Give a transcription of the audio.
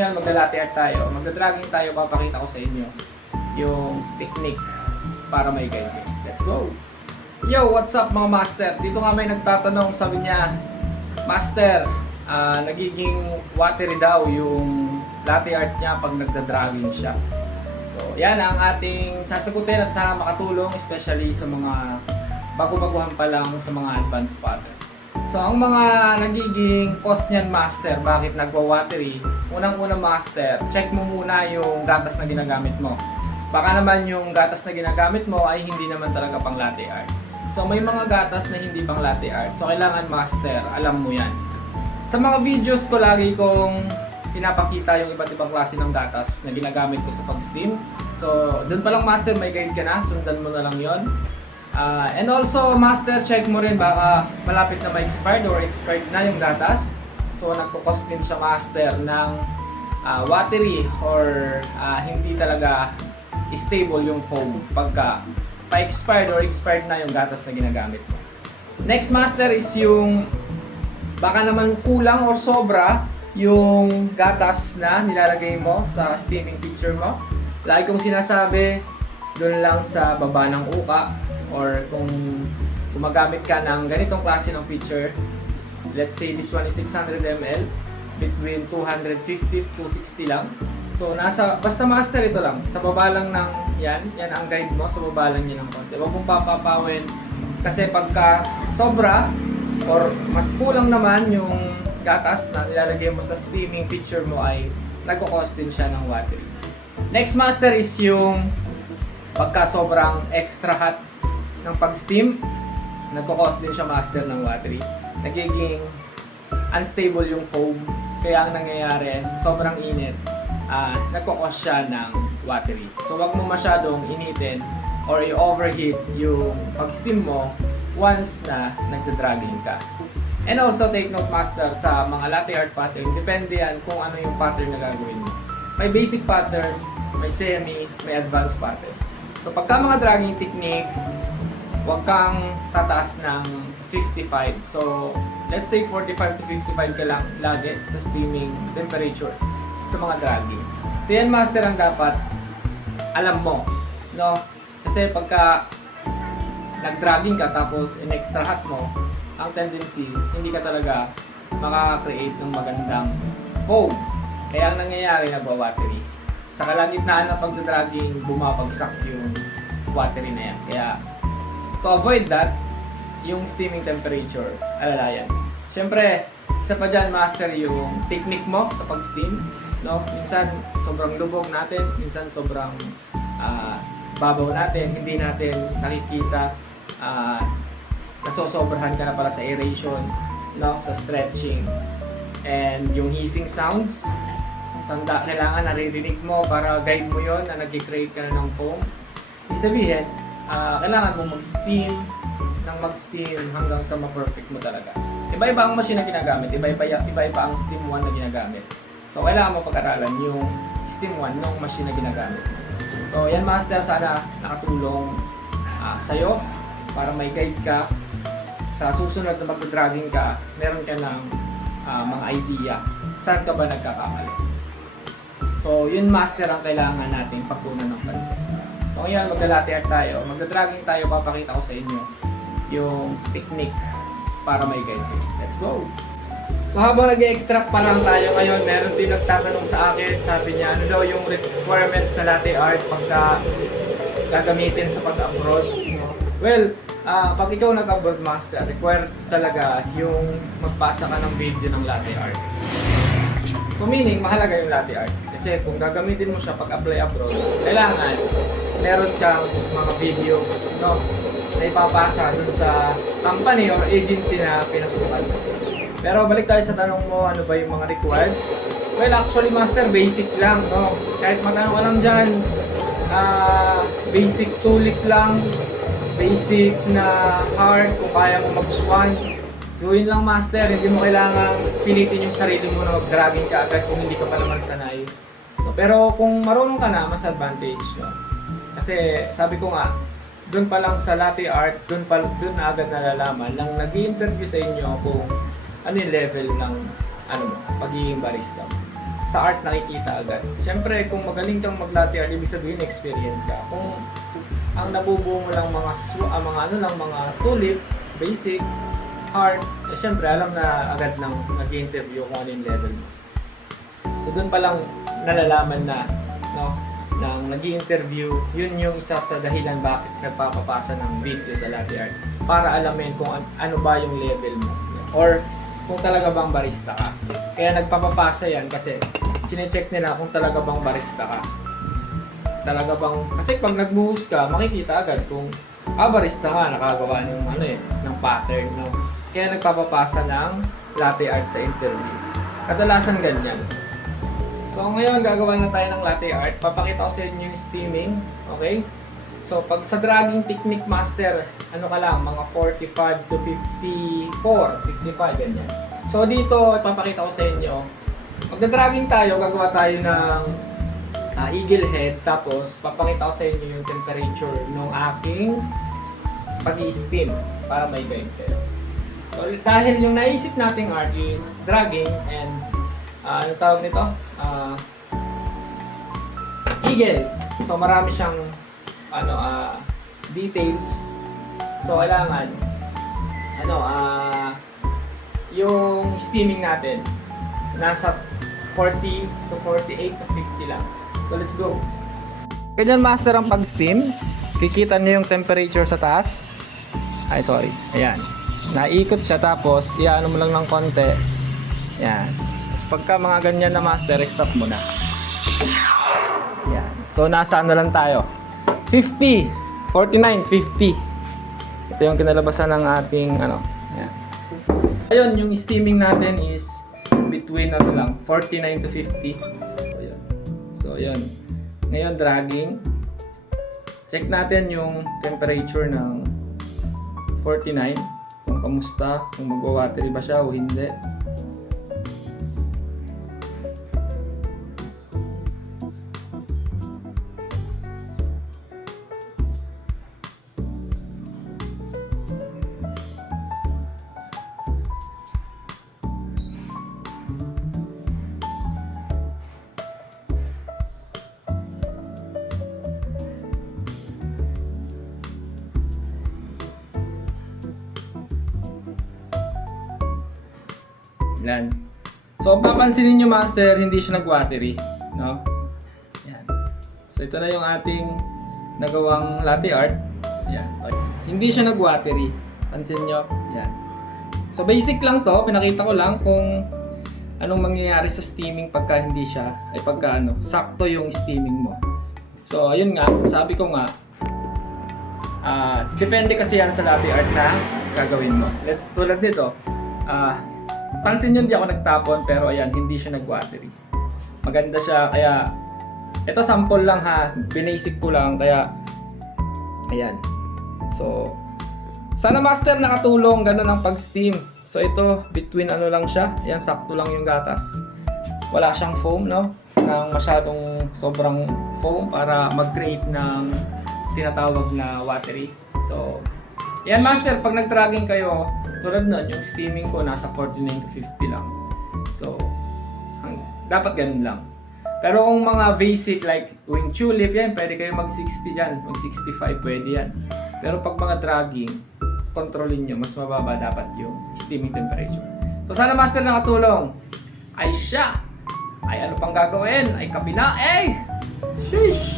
ngayon, magla-latte art tayo. Magda-dragging tayo, papakita ko sa inyo yung technique para may guide. Let's go! Yo, what's up mga master? Dito nga may nagtatanong, sabi niya, Master, nagiging watery daw yung latte art niya pag nagda-dragging siya. So, yan ang ating sasagutin at sana makatulong, especially sa mga bago-baguhan pa lang sa mga advanced pattern. So, ang mga nagiging cause niyan, master, bakit nagwa-watery? Unang-unang master, check mo muna yung gatas na ginagamit mo. Baka naman yung gatas na ginagamit mo ay hindi naman talaga pang latte art. So, may mga gatas na hindi pang latte art. So, kailangan master, alam mo yan. Sa mga videos ko, lagi kong pinapakita yung iba't ibang klase ng gatas na ginagamit ko sa pag-steam. So, dun pa lang master, may guide ka na. Sundan mo na lang yon. And also, master, check mo rin baka malapit na ma-expired or expired na yung gatas. So, nagkukos din siya master ng watery or hindi talaga stable yung foam pagka pa-expired or expired na yung gatas na ginagamit mo. Next master is yung baka naman kulang or sobra yung gatas na nilalagay mo sa steaming pitcher mo. Lagi kong sinasabi, doon lang sa baba ng uka or kung gumagamit ka ng ganitong klase ng pitcher, let's say this one is 600 ml, between 250 to 60 lang. So basta master ito lang, sa baba lang ng yan ang guide mo, sa baba lang yan ng konti. Huwag mong papapawin kasi pagka sobra or mas kulang naman yung gatas na nilalagay mo sa steaming pitcher mo ay nagkukos din siya ng watery. Next master is yung pagka sobrang extra hot ng pag-steam, nagkukos din siya master ng watery. Nagiging unstable yung foam, kaya ang nangyayari sobrang init, nagkukos siya ng watery. So wag mo masyadong initin or i-overheat yung pag-steam mo once na nagda-dragging ka. And also take note master sa mga latte art pattern, depende yan kung ano yung pattern na gagawin mo. May basic pattern, may semi, may advanced pattern. So pagka mga dragging technique, huwag kang tataas ng 55. So let's say 45 to 55 ka lang lagi sa steaming temperature sa mga dragging. So yan master ang dapat alam mo, no? Kasi pagka nag-dragging ka tapos in-extra hot mo, ang tendency, hindi ka talaga makaka-create ng magandang foam. Kaya ang nangyayari, nagwa-watery. Sa kalagitnaan ng pagda-dragging, bumabagsak yung watery na yan. Kaya, to avoid that, yung steaming temperature, alalayan. Siyempre, isa pa dyan, master, yung technique mo sa pag-steam. No? Minsan, sobrang lubog natin. Minsan, sobrang babaw natin. Hindi natin nakikita nasosobrahan ka na pala sa aeration, no? Sa stretching. And yung hissing sounds, kailangan naririnig mo para guide mo yon na nag-create ka na ng foam. Ibig sabihin, kailangan mo mag-steam hanggang sa ma-perfect mo talaga. Iba-iba ang machine na ginagamit, iba-iba ang steam 1 na ginagamit. So, kailangan mo pag-aralan yung steam 1 ng machine na ginagamit. So, yan master, sana nakatulong sa'yo para may guide ka. Sa susunod na mag-dragging ka, meron ka ng mga idea saan ka ba nagkakamali. So, yun master ang kailangan natin pagkunan ng pansin. So, ngayon magla-latte art tayo, magda-dragging tayo, papakita ko sa inyo yung technique para may guide. Let's go! So, habang nag-extract pa lang tayo ngayon, meron din nagtatanong sa akin, sabi niya, ano daw yung requirements na latte art pagka gagamitin sa pag-abroad. Well, pag ikaw nag-abroad master, required talaga yung magpasa ka ng video ng latte art. So meaning, mahalaga yung latte art. Kasi kung gagamitin mo siya pag-apply abroad, kailangan meron kang mga videos, no, na ipapasa dun sa company or agency na pinasukan. Pero balik tayo sa tanong mo, ano ba yung mga required? Well, actually master, basic lang, no? Kahit magkano ka lang dyan, basic tulik lang, basic na hard, kung kaya mo mag-swan, gawin lang master. Hindi mo kailangan pilitin yung sarili mo na mag-dragging ka agad kung hindi ka pa naman sanay. No? Pero kung marunong ka na, mas advantage. No? Kasi sabi ko nga, doon pa lang sa latte art, doon na agad nalalaman lang nag-i-interview sa inyo kung ano yung level ng pagiging barista. sa art nakikita agad. Siyempre, kung magaling kang mag-latte art, ibig sabihin experience ka. Kung ang nabubuo mo lang mga tulip, basic, art, siyempre alam na agad ng nag-interview kung ano yung level mo. So doon pa lang nalalaman na, no, nang nag-interview, yun yung isa sa dahilan bakit nagpapapasa ng video sa latte art. Para alamin kung ano ba yung level mo. Or kung talaga bang barista ka. Kaya nagpapapasa yan kasi chinecheck nila kung talaga bang barista ka. Talaga bang, kasi pag nagbuhos ka, makikita agad kung barista ka, nakagawa ng pattern, no? Kaya nagpapapasa ng latte art sa interview. Kadalasan ganyan. So ngayon gagawa na tayo ng latte art. Papakita ko sa inyo yung steaming, okay? So pag sa dragging technique master, ano ka lang, mga 45 to 54, 55 ganyan. So dito ipapakita ko sa inyo, magda-dragging tayo, gagawa tayo ng eagle head, tapos papakita ko sa inyo yung temperature ng aking pag-i-steam para may guide kayo. So dahil yung naisip nating art is dragging and ano tawag nito? Eagle. So marami siyang details. So kailangan yung steaming natin nasa 40 to 48 to 50 lang. So let's go. Ganyan master ang pag-steam. Kikita niyo yung temperature sa taas. Ay sorry. Ayan. Naikot siya tapos iano mo lang ng konti. Ayan. Tapos pagka mga ganyan na master, stop mo na. Ayan. So nasa ano lang tayo? 50, 49, 50. Ito yung kinalabasan ng ating Ayan. Ayun, yung steaming natin is between 49 to 50. So ayun. Ngayon dragging. Check natin yung temperature ng 49. Kung kamusta, kung mag-watery ba siya o hindi. Yan. So, papansinin nyo master, hindi siya nag-watery. No? Yan. So, ito na yung ating nagawang latte art. Yan. Hindi siya nag-watery. Pansin nyo. Yan. So, basic lang to. Pinakita ko lang kung anong mangyayari sa steaming pagka hindi siya, ay pagka sakto yung steaming mo. So, ayun nga. Sabi ko nga, depende kasi yan sa latte art na gagawin mo. Tulad nito, pansin nyo, hindi ako nagtapon, pero ayan, hindi siya nag-watery. Maganda siya, kaya ito sample lang ha, binasic ko lang, kaya ayan. So, sana master nakatulong, ganun ang pag-steam. So ito, between lang siya, ayan, sakto lang yung gatas. Wala siyang foam, no? Nang masyadong sobrang foam para mag-create ng tinatawag na watery. So, ayan master, pag nag-dragging kayo, tulad nun, yung steaming ko nasa 49 to 50 lang. So, dapat ganun lang. Pero kung mga basic like wing tulip, yan, pwede kayo mag-60 dyan. Mag-65, pwede yan. Pero pag mga dragging, kontrolin nyo, mas mababa dapat yung steaming temperature. So, sana master nakatulong. Ay siya! Ay ano pang gagawin? Ay kape na! Eh! Sheesh!